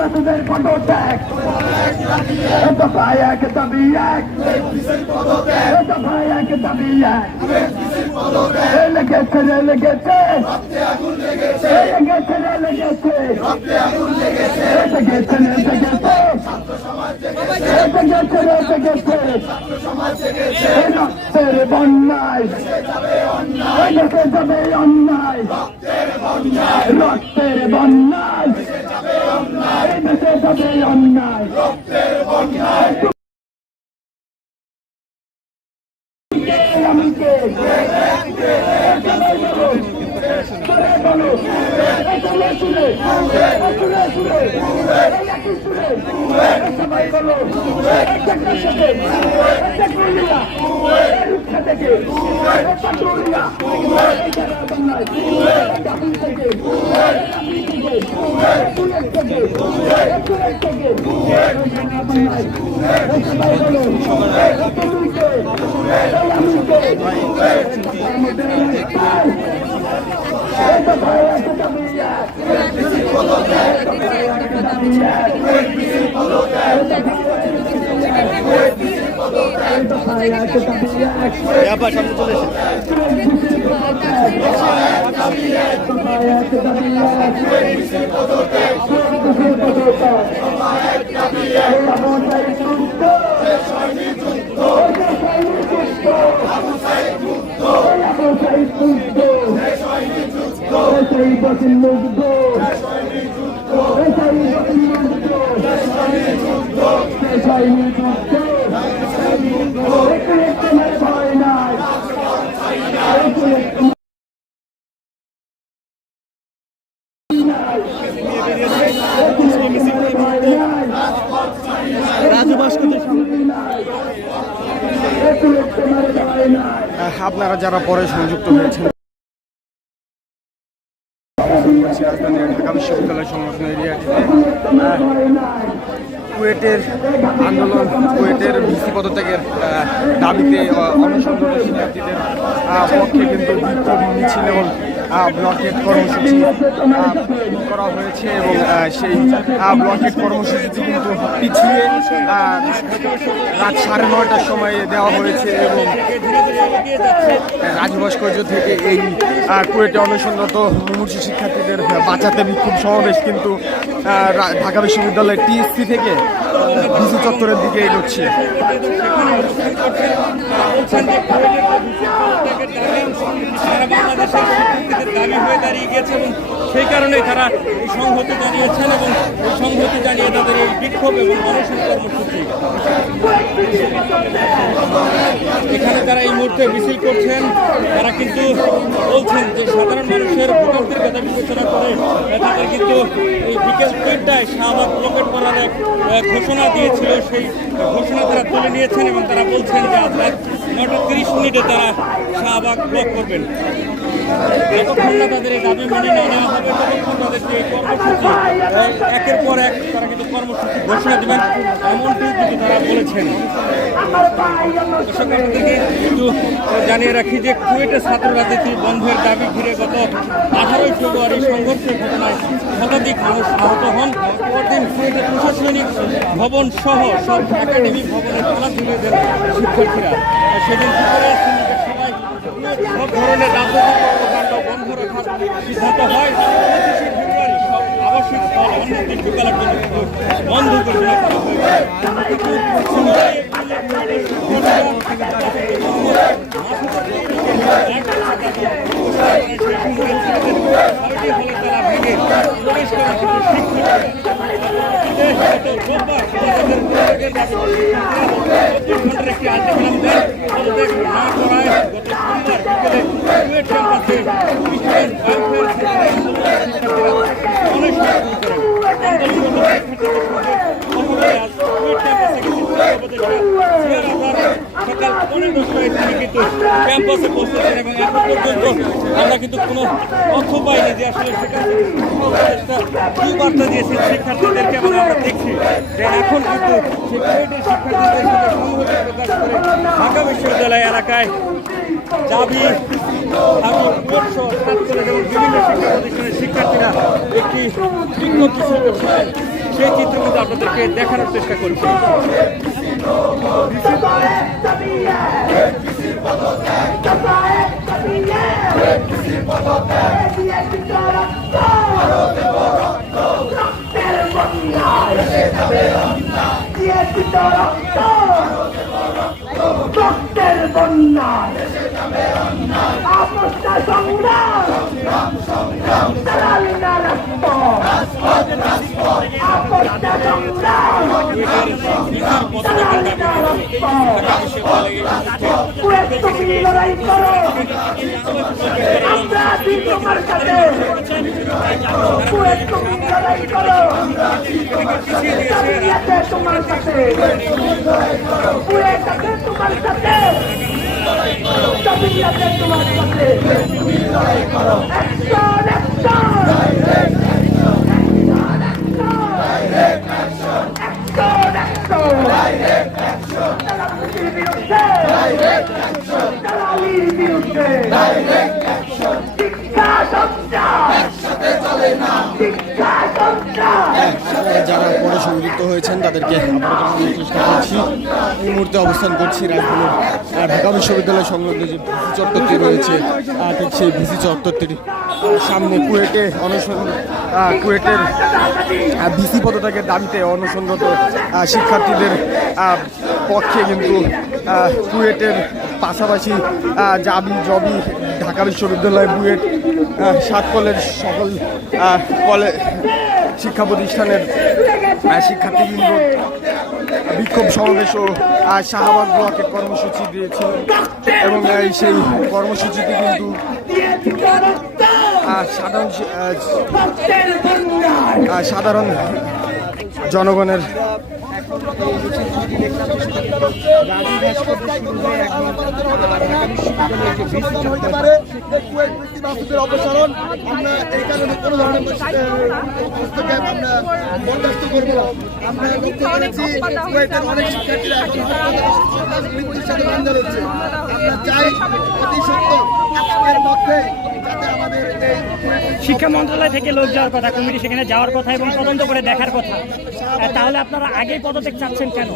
সন্ন্যাসীদের পদত্যাগ। এটা ভাই এক দাবি এক। এটা ভাই এক দাবি এক। লেগেছে রে লেগেছে। লেগেছে রে লেগেছে। এটা গেছে রে এটা গেছে। এটা গেছে রে এটা গেছে। এটা তেরে বন্যায়। এটা যাবে অন্যায়। রক্তের বন্যায়। অন্যায় আমি কে করে বলো এখানে শুনে শুনে শুনে একই শুনে সবাই বলো একটা সাথে একটা কুলিয়া থেকে একটা কুলিয়া এটা হুল থেকে কুলের থেকে কুলের থেকে আবার সামনে চলে এসে সেই সেই বসেন মুগ্ধ সেই যুদ্ধ একটু একটু মেরে ভয় নাই একটু একটু রাজু ভাস্কর্যের সামনে একটু একটু মেরে ভয় নাই আহ, আপনারা যারা পরে সংযুক্ত হয়েছেন। আন্দোলন, কুয়েটের ভিসি পদত্যাগের দাবিতে অনুসন্ধান শিক্ষার্থীদের পক্ষে কিন্তু বিক্ষোভ মিছিল এবং ব্লকেট কর্মসূচি করা হয়েছে এবং সেই ব্লকেট কর্মসূচিটি কিন্তু পিছিয়ে রাত সাড়ে নয়টার সময় দেওয়া হয়েছে এবং রাজু ভাস্কর্য থেকে এই কুয়েটে অনুসন্নত মুমূর্ষু শিক্ষার্থীদের বাঁচাতে বিক্ষোভ সমাবেশ কিন্তু ঢাকা বিশ্ববিদ্যালয়ের টিএসসি থেকে বিসি চত্বরের দিকে এগোচ্ছে। বাংলাদেশের শিক্ষার্থীদের দাবি হয়ে দাঁড়িয়ে গেছে এবং সেই কারণে তারা সংহতি জানিয়েছেন এবং সংহতি জানিয়ে তাদের এই বিক্ষোভ এবং অনশন কর্মসূচি এখানে তারা এই মুহূর্তে মিছিল করছেন। তারা কিন্তু বলছেন যে সাধারণ মানুষের ভোগান্তির কথা বিবেচনা করে তাদের কিন্তু এই বিকেল তিনটায় শাহবাগ ব্লকেট করার এক ঘোষণা দিয়েছিল, সেই ঘোষণা তারা তুলে নিয়েছেন এবং তারা বলছেন যে আজ মিনিটে তারা শাহবাগ ব্লক করবেন। যতক্ষণ তাদের এই দাবি মেনে না নেওয়া হবে ততক্ষণ তাদের যে এই কর্মসূচি, একের পর এক তারা কিন্তু কর্মসূচি ঘোষণা দেবেন, এমনটি কিন্তু তারা বলেছেন। আপনাদেরকে একটু জানিয়ে রাখি যে কুয়েটে ছাত্র রাজনীতি বন্ধের দাবি ঘিরে গত আঠারোই ফেব্রুয়ারি সংঘর্ষের ঘটনায় শতাধিক মানুষ আহত হন। পরদিন কুয়েটের প্রশাসনিক ভবন সহ সব একাডেমিক ভবনে তালা তুলে দেন শিক্ষার্থীরা। সেদিন দুপুরে সিন্ডিকেট সব ধরনের রাজনৈতিক কর্মকাণ্ড বন্ধ রাখার সিদ্ধান্ত হয়। পঁচিশে ফেব্রুয়ারি সব আবাসিক স্থল অন্যদিন বিকালের জন্য বন্ধ ঘোষণা করা হয়েছে অনেক শিক্ষার্থীদের সকাল পৌনে দশটায় তিনি কিন্তু ক্যাম্পাসে পৌঁছেছেন এবং এখন পর্যন্ত আমরা কিন্তু কোনো তথ্য পাইনি যে আসলে সেখান থেকে কি বার্তা দিয়েছেন শিক্ষার্থীদেরকে এবং আমরা দেখছি। যে এখন কিন্তু সিকিউরিটির শিক্ষার্থীদের সাথে সংহতি প্রকাশ করে ঢাকা বিশ্ববিদ্যালয় এলাকায় দাবি এবং বিভিন্ন শিক্ষা প্রতিষ্ঠানের শিক্ষার্থীরা একটি করছেন সেই চিত্র কিন্তু আপনাদেরকে দেখানোর চেষ্টা করছি। সংগ্রাম সংগ্রাম লড়াই করো আমরা আছি তোমার সাথে তুমি লড়াই করো তোমার সাথে কুয়েত আছে তোমার সাথে যারা পরে সংযুক্ত হয়েছেন, তাদেরকে চেষ্টা করছি। এই মুহূর্তে অবস্থান করছি রাজধানীর ঢাকা বিশ্ববিদ্যালয় সংলগ্ন যে ভিসি চত্বরটি রয়েছে ঠিক সেই ভিসি চত্বরটির সামনে কুয়েটে অনশন কুয়েটের ভিসি পদত্যাগের দাবিতে অনশনরত শিক্ষার্থীদের পক্ষে কিন্তু কুয়েটের পাশাপাশি জাবি জবি ঢাকা বিশ্ববিদ্যালয়, বুয়েট সাত কলেজ সকল কলেজ শিক্ষা প্রতিষ্ঠানের শিক্ষার্থীবৃন্দ, বিক্ষোভ সমাবেশ ও শাহবাগ ব্লকের কর্মসূচি দিয়েছিল এবং সেই কর্মসূচিতে কিন্তু সাধারণ সাধারণ জনগণের আমরা আমরা চাই অতি আজকের মধ্যে যাতে আমাদের শিক্ষা মন্ত্রণালয় থেকে লোক যাওয়ার কথা কমিটি সেখানে যাওয়ার কথা এবং তদন্ত করে দেখার কথা। তাহলে আপনারা আগেই পদত্যাগ চাচ্ছেন কেন?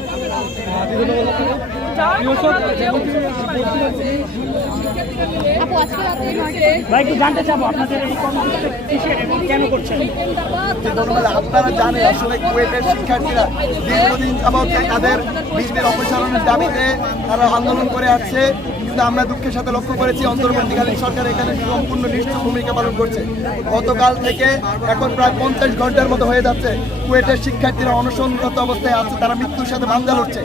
বা একটু জানতে চাবো আপনাদের কেন করছেন? আপনারা জানেন আসলে কুয়েটের শিক্ষার্থীরা দীর্ঘদিন যাবৎ তাদের বীজদের অপসারণের দাবিতে তারা আন্দোলন করে আসছে। কিন্তু আমরা দুঃখের সাথে লক্ষ্য করেছি, অন্তর্বর্তীকালীন সরকার এখানে সম্পূর্ণ নিষ্ঠ ভূমিকা পালন করছে। গতকাল থেকে এখন প্রায় পঞ্চাশ ঘণ্টার মতো হয়ে যাচ্ছে। কুয়েটের শিক্ষার্থীরা অনশনরত অবস্থায় আছে, তারা মৃত্যুর সাথে বান্ধা লড়ছে।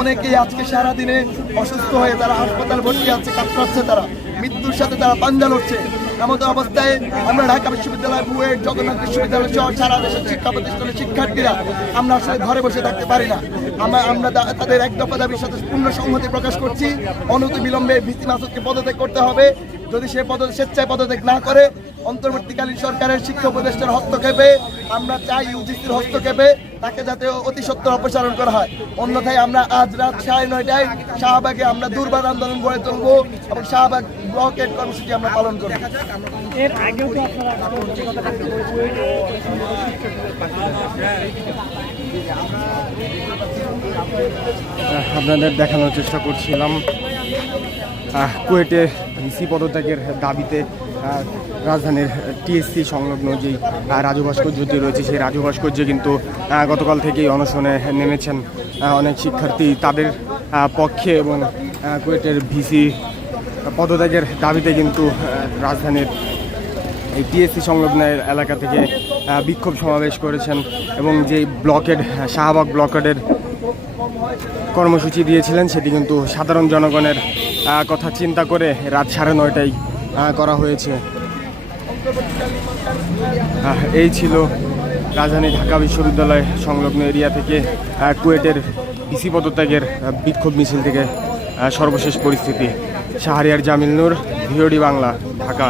অনেকেই আজকে সারাদিনে অসুস্থ হয়ে তারা হাসপাতাল ভর্তি আছে কাজ করছে তারা। মৃত্যুর সাথে তারা পাঞ্জা লড়ছে। এমত অবস্থায় আমরা ঢাকা বিশ্ববিদ্যালয় বুয়েট জগন্নাথ বিশ্ববিদ্যালয় সহ সারা দেশের শিক্ষা প্রতিষ্ঠানের শিক্ষার্থীরা আমরা আসলে ঘরে বসে থাকতে পারি না। আমরা আমরা তাদের এক দফা দাবির সাথে পূর্ণ সংহতি প্রকাশ করছি। অনতি বিলম্বে ভিত্তি মাসুদকে পদত্যাগ করতে হবে। যদি সে পদ, স্বেচ্ছায় পদত্যাগ না করে, অন্তর্বর্তীকালীন সরকারের শিক্ষা উপদেষ্টার হস্তক্ষেপে আমরা চাই ইউজিসির হস্তক্ষেপে তাকে যাতে অতি সত্তর অপসারণ করা হয়। অন্যথায় আমরা আজ রাত সাড়ে নয়টায় শাহবাগে আমরা দুর্বার আন্দোলন গড়ে তুলবো এবং শাহবাগ কর্মসূচি আমরা পালন করব। এর আগেও তো আপনারা যে কথাটা আপনাদের দেখানোর চেষ্টা করছিলাম। কুয়েটে ভিসি পদত্যাগের দাবিতে রাজধানীর টিএসসি সংলগ্ন যেই রাজু ভাস্কর্যটি রয়েছে সেই রাজু ভাস্কর্যে কিন্তু গতকাল থেকেই অনশনে নেমেছেন অনেক শিক্ষার্থী। তাদের পক্ষে এবং কুয়েটের ভিসি পদত্যাগের দাবিতে কিন্তু রাজধানীর এই টিএসসি সংলগ্ন এলাকা থেকে বিক্ষোভ সমাবেশ করেছেন এবং যে ব্লকের শাহবাগ ব্লকেডের কর্মসূচি দিয়েছিলেন, সেটি কিন্তু সাধারণ জনগণের কথা চিন্তা করে রাত সাড়ে নয়টায় করা হয়েছে। এই ছিল রাজধানী ঢাকা বিশ্ববিদ্যালয় সংলগ্ন এরিয়া থেকে কুয়েটের বিসি পদত্যাগের বিক্ষোভ মিছিল থেকে সর্বশেষ পরিস্থিতি। শাহরিয়ার জামিল নূর ভিওডি বাংলা ঢাকা।